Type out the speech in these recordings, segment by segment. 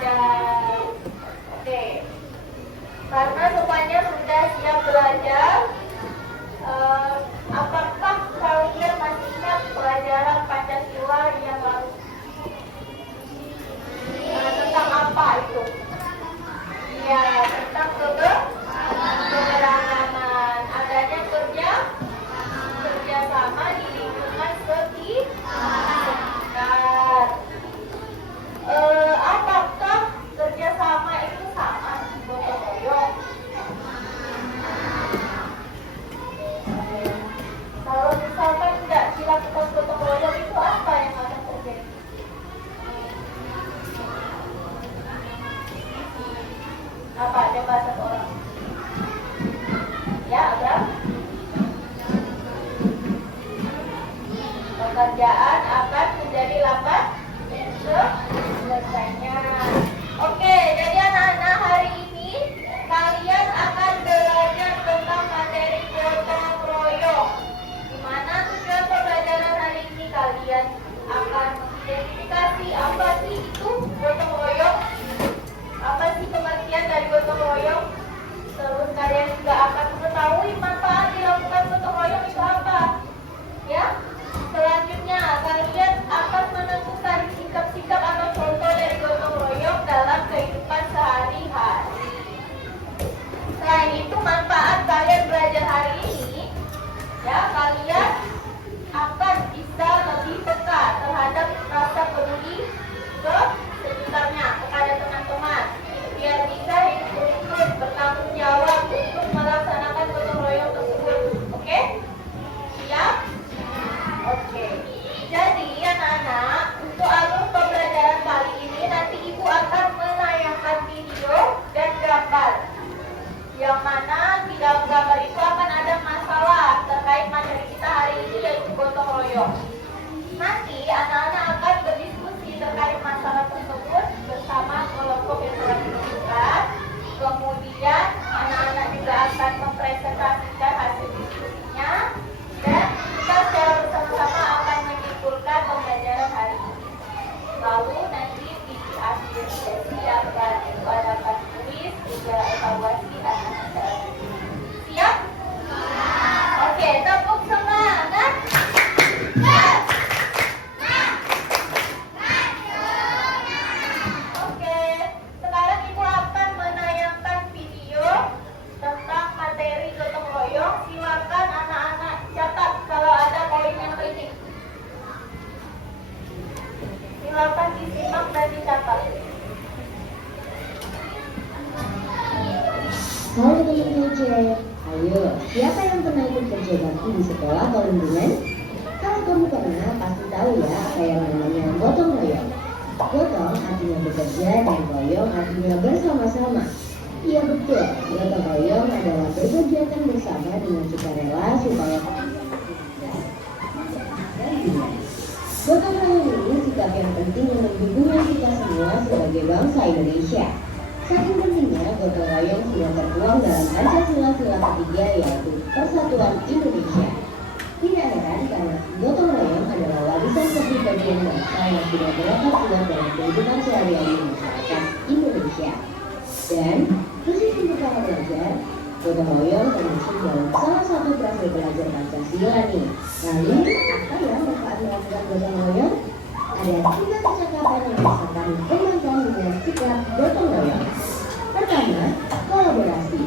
belajar. Oke, karena semuanya sudah siap belajar, apakah kalian masih ingat pelajaran Pancasila yang lalu? Tentang apa itu? Ya, tentang keberagaman, adanya kerjasama di lingkungan sekitar. Apakah kerjasama itu sama gotong royong? Kalau misalkan tidak dilakukan gotong royong, itu apa yang akan terjadi? Apa? Coba satu orang. Ya, Abraham. Pekerjaan akan menjadi lambat selesainya. Oke, jadi anak-anak hari ini kalian akan belajar tentang materi gotong royong. Dimana tujuan pembelajaran hari ini kalian akan mengidentifikasi apa sih itu gotong royong, apa sih pengertian dari gotong royong. Terus kalian juga akan mengetahui manfaat dilakukan gotong royong itu apa. Ya, selanjutnya kalian akan menemukan sikap-sikap atau contoh dari gotong royong dalam kehidupan sehari-hari. Selain itu, manfaat kalian belajar hari ini, ya, kalian akan bisa lebih peka terhadap rasa peduli ke sekitarnya, kepada teman-teman, biar bisa hidup rukun, bertanggung jawab untuk melaksanakan gotong royong tersebut. Oke? Siap? Oke. Jadi anak-anak, untuk alur pembelajaran kali ini nanti Ibu akan menayangkan video dan gambar. Yang mana di dalam gambar itu akan ada masalah terkait materi kita hari ini, yaitu gotong royong. Nanti anak-anak akan berdiskusi terkait masalah tersebut bersama kelompok yang telah ditentukan. Kemudian anak-anak juga akan mempresentasikan hasil diskusinya, dan kita secara bersama-sama akan menyimpulkan pembelajaran hari ini. Lalu nanti di akhir sesi akan diadakan kuis juga evaluasi anak-anak secara siap? Oke, tepuk semangat. Oke, sekarang Ibu akan menayangkan video tentang materi gotong royong. Silakan anak-anak catat kalau ada poin yang penting. Silakan disimak dan dicatat. Halo teman-teman cek, ayo, siapa yang pernah ikut kerja bakti di sekolah atau lingkungan? Kalau kamu pernah, pasti tahu ya apa yang namanya gotong royong. Gotong artinya bekerja dan royong artinya bersama-sama. Iya betul, gotong royong adalah berkegiatan bersama dengan sukarela supaya gotong royong ini sikap yang penting untuk hubungan kita semua sebagai bangsa Indonesia. Saking pentingnya, gotong royong sudah tertuang dalam Pancasila sila ketiga, yaitu Persatuan Indonesia. Tidak heran karena gotong royong adalah warisan kepribadian bangsa yang sudah melekat kuat dalam kehidupan sehari-hari masyarakat Indonesia. Dan khusus untuk para belajar, gotong royong termasuk dalam salah satu profil belajar Pancasila nih. Lalu, apa ya manfaat melakukan gotong royong? Ada 3 kecakapan yang bisa kami kembangkan dengan sikap gotong royong. Pertama, kolaborasi.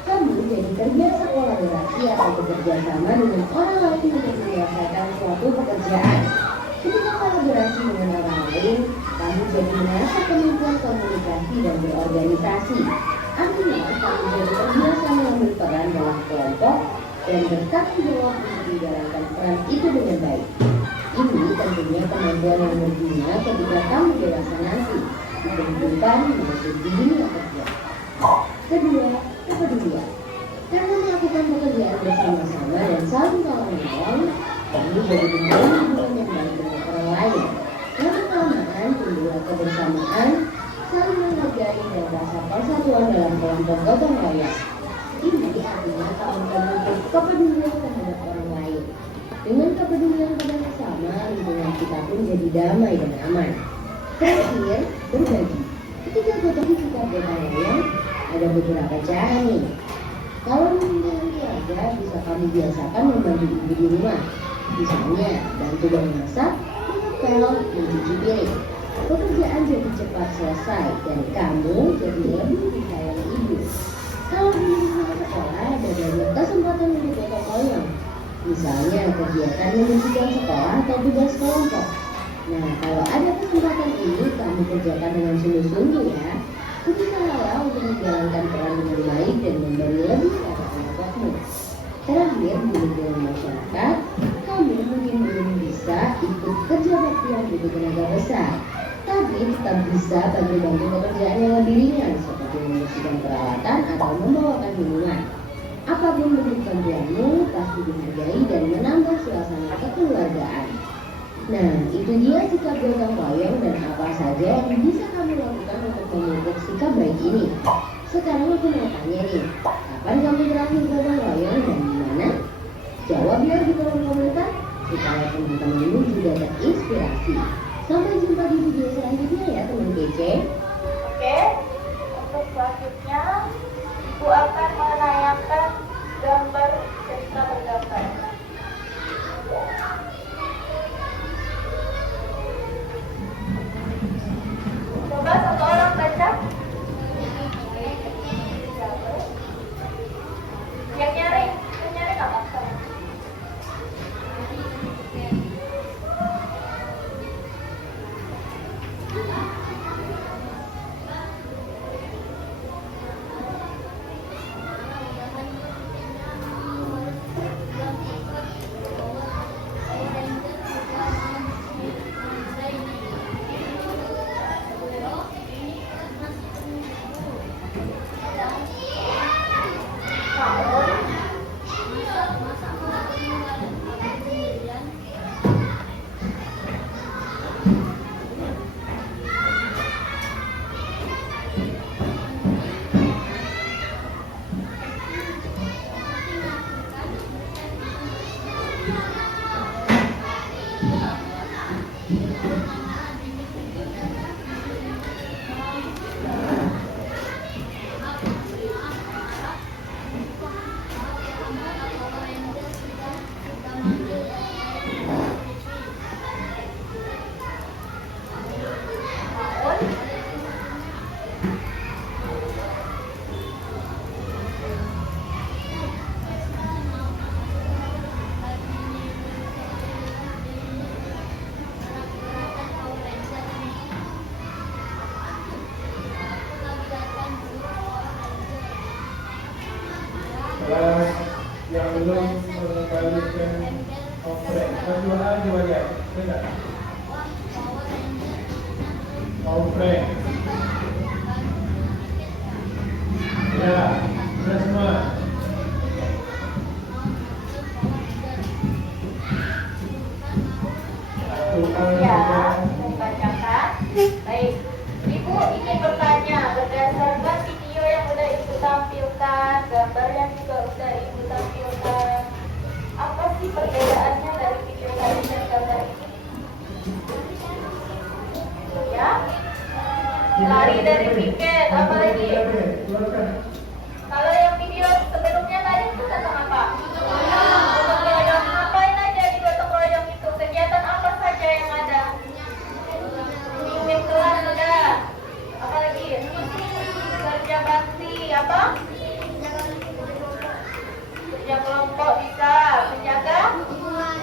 Kamu jadi terbiasa kolaborasi atau bekerja sama dengan orang lain untuk menyelesaikan suatu pekerjaan. Ketika kolaborasi dengan orang lain, kamu jadi merasa kemampuan komunikasi dan berorganisasi. Artinya, kamu jadi terbiasa mengambil peran dalam kelompok dan bertanggung jawab untuk menjalankan peran itu dengan baik. Ini tentunya kemampuan yang berguna ketika kamu dewasa nanti, diperlukan masuk di dunia kerja. Kedua, kepedulian. Karena melakukan pekerjaan bersama-sama dan saling tolong-menolong, kamu jadi membangun hubungan yang baik dengan orang lain. Lama-kelamaan timbullah kebersamaan, saling menghargai dan rasa persatuan dalam kelompok gotong royong. Ini artinya kamu memiliki kepedulian terhadap orang lain. Dengan kepedulian pada sesama, lingkungan kita pun jadi damai dan aman. Terakhir, berbagi. Itu mengetahui sikap gotong royong, ada beberapa cara nih. Kalau meninggalkan keluarga, bisa kamu biasakan membantu ibu di rumah. Misalnya, bantu memasak, mengepel, mencuci piring. Pekerjaan jadi cepat selesai dan kamu jadi lebih disayangi ibu. Kalau di lingkungan sekolah, ada banyak kesempatan untuk gotong royong. Misalnya kegiatan membersihkan sekolah atau tugas kelompok. Nah, kalau ada kesempatan ini, kamu kerjakan dengan sungguh-sungguh ya. Berusahalah untuk menjalankan peran dengan baik dan memberi lebih pada anak-anakmu. Terakhir, di lingkungan masyarakat, kamu mungkin belum bisa ikut kerja bakti yang butuh tenaga besar, tapi tetap bisa bantu-bantu pekerjaan yang lebih ringan seperti membersihkan peralatan atau membawakan minuman. Apapun bentuk bantuanmu pasti dihargai dan menambah suasana kekeluargaan. Nah, itu dia sikap gotong royong dan apa saja yang bisa kamu lakukan untuk memupuk sikap baik ini. Sekarang aku mau tanya nih, kapan kamu terakhir gotong royong dan di mana? Jawab ya di kolom komentar supaya teman-temanmu juga terinspirasi. Sampai jumpa di video selanjutnya ya teman kece. Oke, untuk selanjutnya Ibu akan menayangkan gambar cerita bergambar. Coba satu orang baca. Yang nyari nggak maksud. Kelas yang belum mengembalikan komplek kedua coba lihat, tidak? Komplek. Ya, sudah semua. Ya, saya bacakan. Baik, Ibu ingin bertanya berdasarkan video yang sudah Ibu tampilkan, gambar yang juga sudah Ibu tampilkan, apa sih perbedaannya dari video tadi dan gambar ini? Ya, lari dari piket, apa lagi? Kalau yang video sebelumnya tadi itu tentang apa? Gotong royong. Ngapain aja di gotong royong itu? Kegiatan apa saja yang ada? Mimpin kelas sudah. Apa lagi? Kerja bakti apa? Kerja kelompok bisa. Menjaga lingkungan.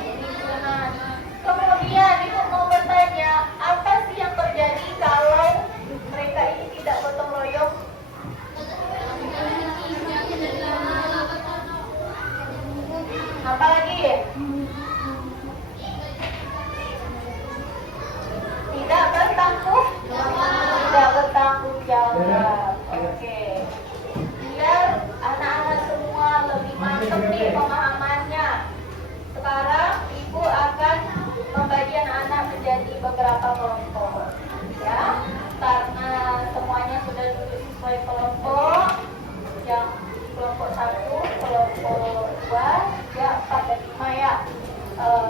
Kemudian Ibu mau bertanya, apa sih yang terjadi kalau mereka ini tidak gotong royong? Apa lagi? Tidak bertanggung jawab. Oke. Biar anak-anak semua lebih mantap nih pemahamannya. Sekarang Ibu akan membagi anak-anak menjadi beberapa kelompok. Ya, karena semuanya sudah duduk sesuai kelompok. Yang kelompok 1, kelompok 2, 3, 4, dan 5 ya.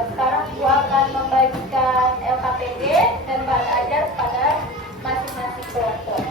Sekarang Ibu akan membagikan LKPD dan bahan ajar pada masing-masing kelompok.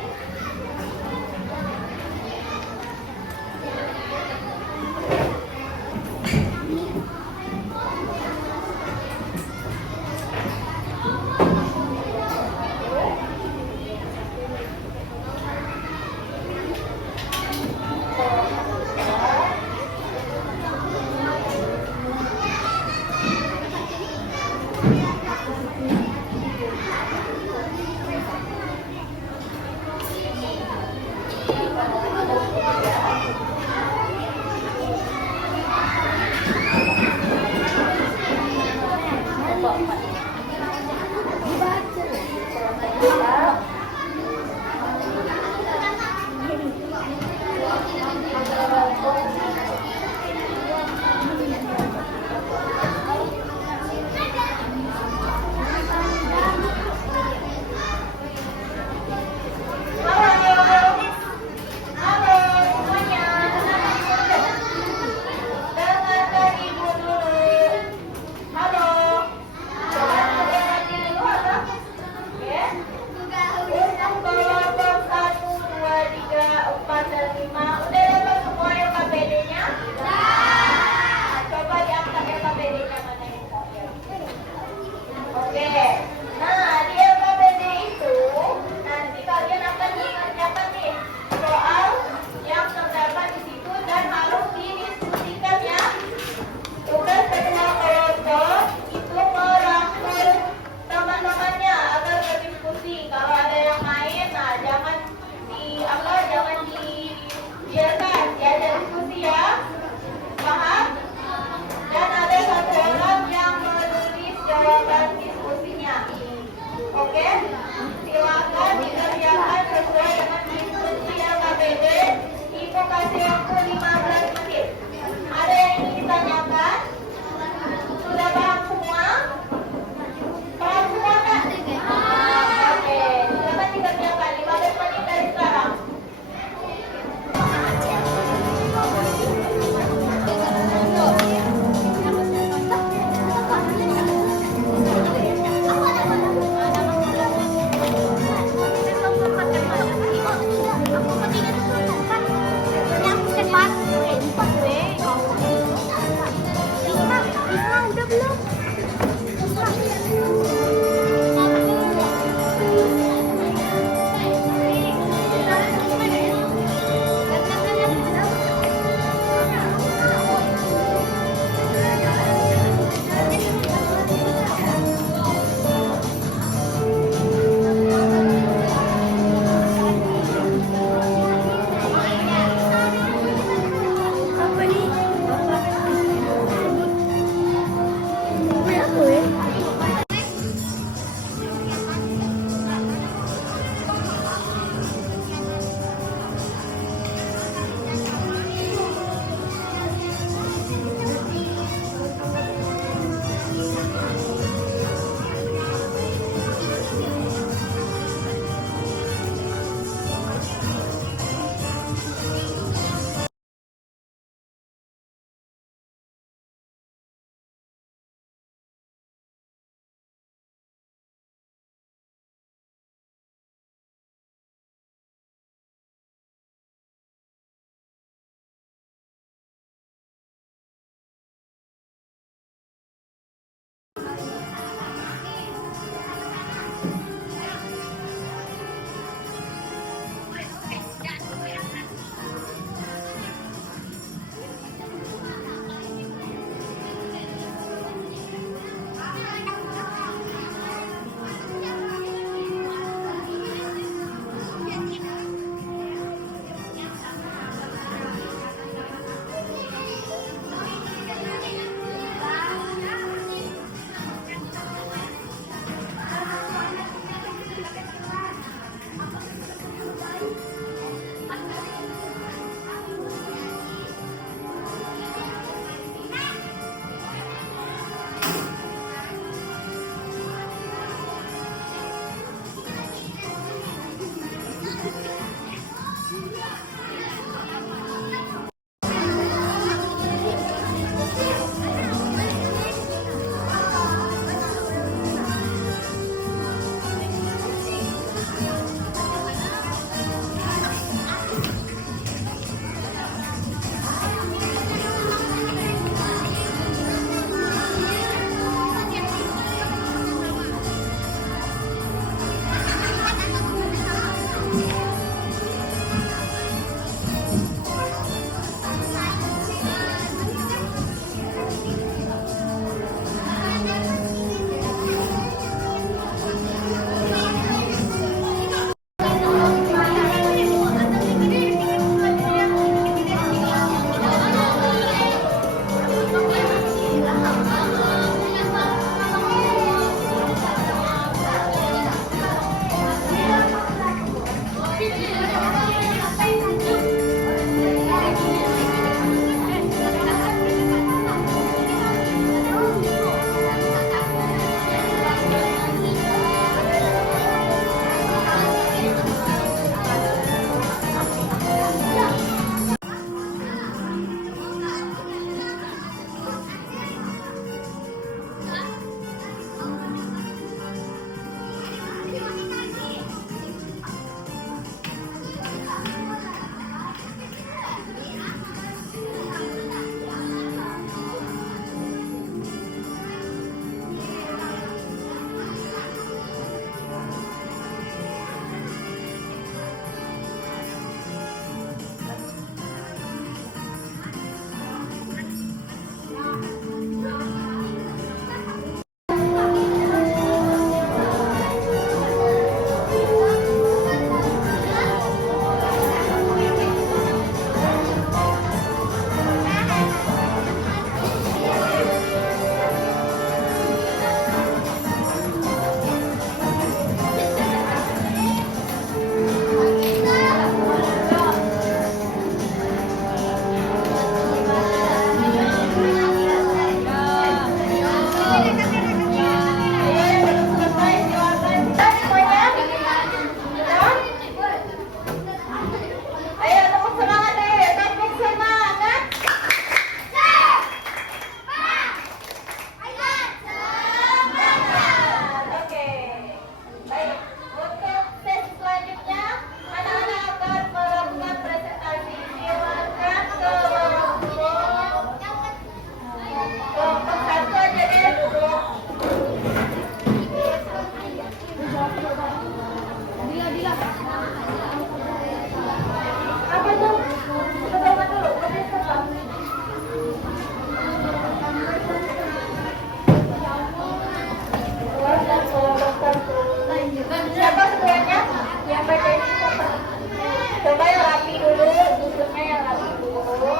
Coba yang rapi dulu, susunnya yang rapi dulu.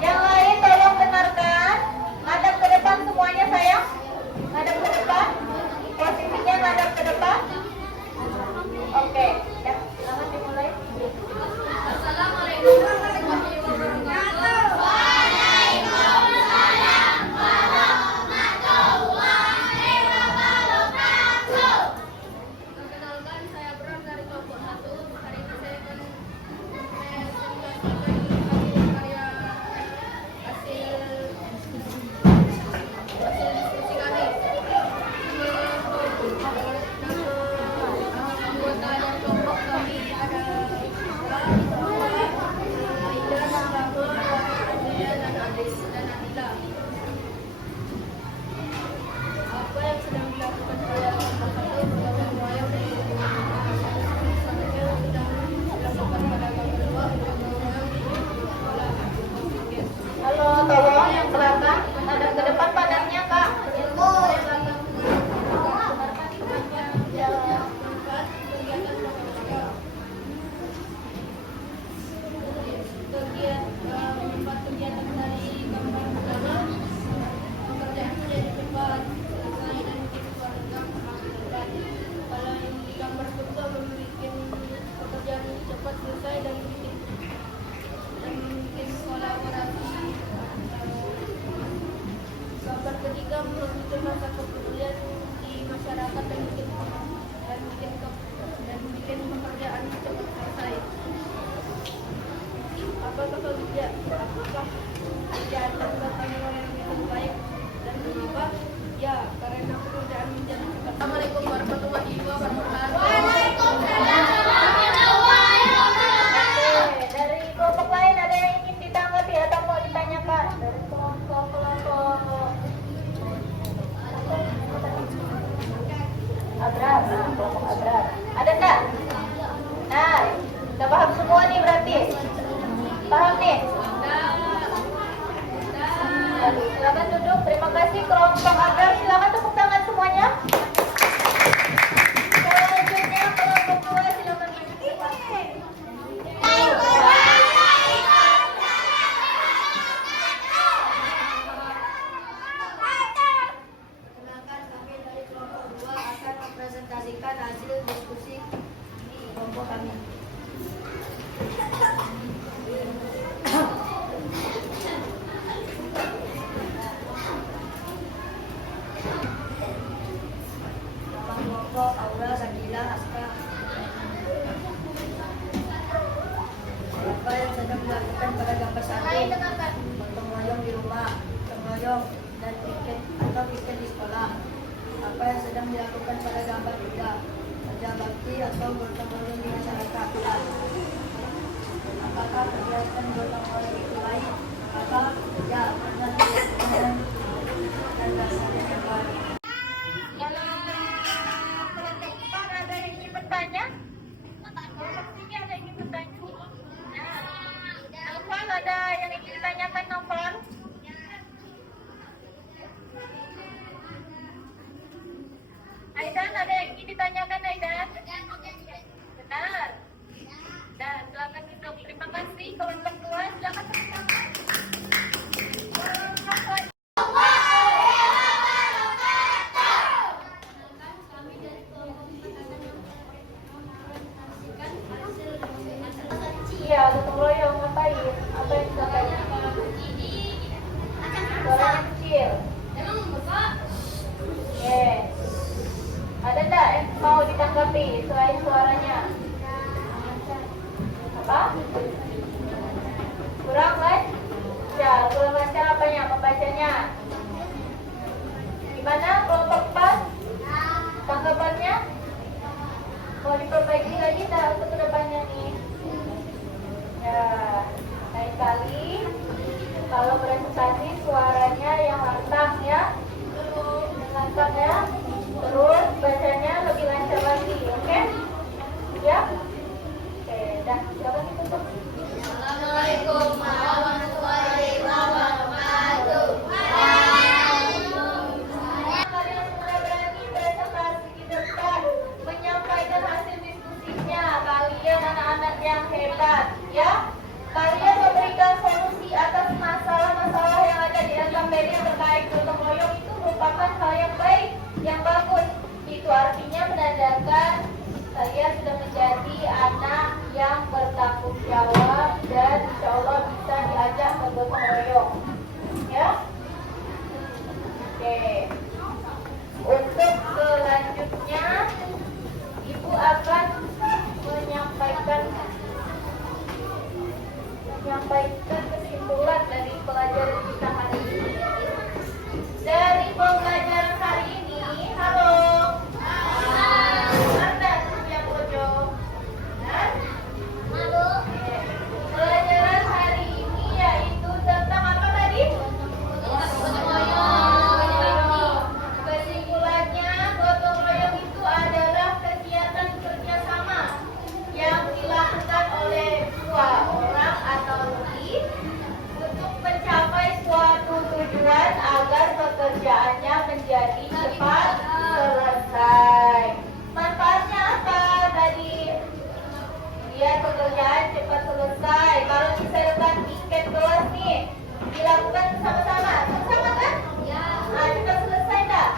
Yang lain tolong dengarkan. Ngadap ke depan semuanya sayang. Ngadap ke depan. Posisinya ngadap ke depan. Oke, ya, silakan dimulai. Assalamualaikum warahmatullahi wabarakatuh. Perkenalkan, saya Bram dari kelompok 1. Hari ini saya akan presentasikan karya hasil diskusi kami. Anggota yang kelompok kami ada Aida, Rama, Adia, dan Adis dan Anila. Apa yang sedang dilakukan oleh kelompok 1 bergotong royong dan selanjutnya sedang dilakukan pada kelompok 2 bergotong royong di sekolah. Halo, tolong yang belakang ngadap ke depan pandangannya Kak. Ilmu. Kegiatan dari gambar pertama, pekerjaan menjadi cepat, selesai dan dibuat dengan depan. Kalau yang di gambar kedua membuat pekerjaan cepat selesai dan bikin kolaborasi. Gambar ketiga menunjukkan rasa kepedulian di masyarakat dan bikin pekerjaan cepat selesai. Apakah kerjaan dan gotong royong itu baik dan mengapa? Ya, karena pekerjaan menjadi cepat. Assalamualaikum warahmatullahi wabarakatuh. Oke, dari kelompok lain ada yang ingin ditanggapi atau mau ditanyakan? Dari kelompok Abrar, kelompok Abrar. Ada enggak? Nah, udah paham semua nih berarti? Paham nih? Silakan duduk. Terima kasih kelompok Abrar. Silakan tepuk tangan semuanya. Selanjutnya kelompok 2 silakan duduk. Perkenalkan, kami dari kelompok 2 akan mempresentasikan hasil diskusi di kelompok kami. Nama kelompok Aura, Sakila, Aska. Apa yang sedang dilakukan pada gambar satu? Gotong royong di rumah, gotong royong dan pikir di sekolah. Apa yang sedang dilakukan pada gambar 3? Kerja bakti atau gotong royong di masyarakat. Apakah kegiatan gotong royong itu baik? Apakah? Ya, pernah dilakukan dan rasanya yang baik. Kalau kelompok 4 ada yang ingin bertanya? Kelompok 3 ada yang ingin bertanya? Novel ada yang ingin ditanyakan Novel? Aidan ada yang ingin ditanyakan Aidan? Benar. Dan silakan duduk. Terima kasih kelompok 2 silakan tepuk tangan. Kami dari kelompok 4 akan mempresentasikan hasil diskusi. Iya, gotong royong ngapain? Apa yang disampaikan? Suaranya kecil. Emang besar? Yes. Ada enggak yang mau ditanggapi selain suaranya? Apa? Kurang kan? Ya, kurang lancar apanya? Membacanya. Gimana kelompok 4? Tanggapannya? Mau diperbaiki lagi tak untuk kedepannya nih? Ya, lain kali kalau presentasi suaranya yang lantang ya. Lantang ya. Terus bacanya lebih lancar lagi, oke? Ya? Oke, dah, silakan ditutup. menyampaikan kesimpulan dari pelajaran kita hari ini. Dari pembelajaran hari ini, halo. Anda yang pojok. Benar? Halo. Pelajaran hari ini yaitu tentang apa tadi? Gotong royong. Kesimpulannya, gotong royong itu adalah kegiatan kerjasama yang dilakukan oleh dua orang atau lebih untuk mencapai suatu tujuan agar pekerjaannya menjadi cepat selesai. Manfaatnya apa tadi? Biar pekerjaan cepat selesai. Kalau misalkan tiket kelas nih dilakukan bersama-sama, sama kan? Ya. Nah, cepat selesai dah.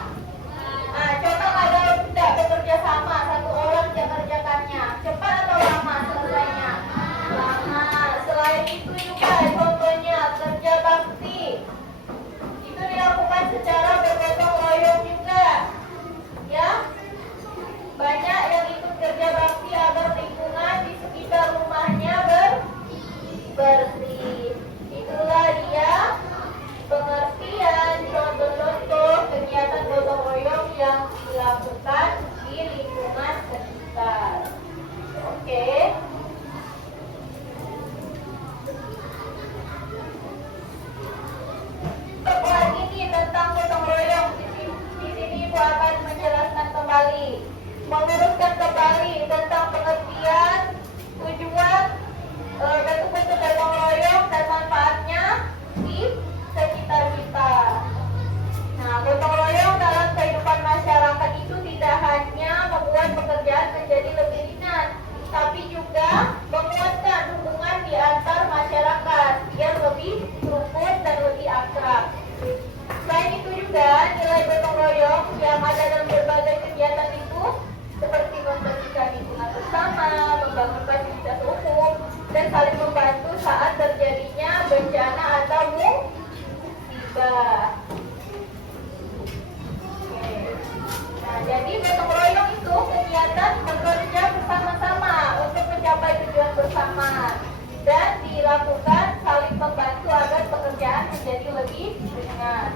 Nah, coba kalau tidak bekerja sama, satu orang yang mengerjakannya, cepat atau lama selesainya? Lama. Selain itu juga contohnya kerja bakti. Itu dilakukan secara bergotong royong juga. Ya. Banyak yang ikut kerja bakti agar lingkungan di sekitar rumahnya bersih. Itulah dia pengertian contoh-contoh kegiatan gotong royong yang dilakukan di lingkungan sekitar. Oke. Untuk lagi nih tentang gotong royong, di sini Ibu akan menjelaskan kembali, menguruskan kembali tentang pengertian, tujuan, bentuk-bentuk gotong royong dan manfaatnya di sekitar kita. Nah, gotong royong dalam kehidupan masyarakat itu tidak hanya membuat pekerjaan menjadi lebih ringan, tapi juga menguatkan hubungan di antar masyarakat biar lebih rukun dan lebih akrab. Selain itu juga nilai gotong royong yang ada dalam berbagai kegiatan itu seperti membersihkan lingkungan bersama, membangun fasilitas umum, dan saling membantu saat terjadinya bencana atau musibah. Oke. Nah, jadi gotong royong itu kegiatan bekerja bersama-sama untuk mencapai tujuan bersama dan dilakukan saling membantu agar pekerjaan menjadi lebih ringan.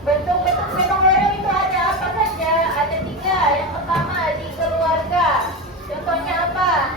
Bentuk-bentuk gotong royong itu ada apa saja? Ada 3. Yang pertama di keluarga. Contohnya apa?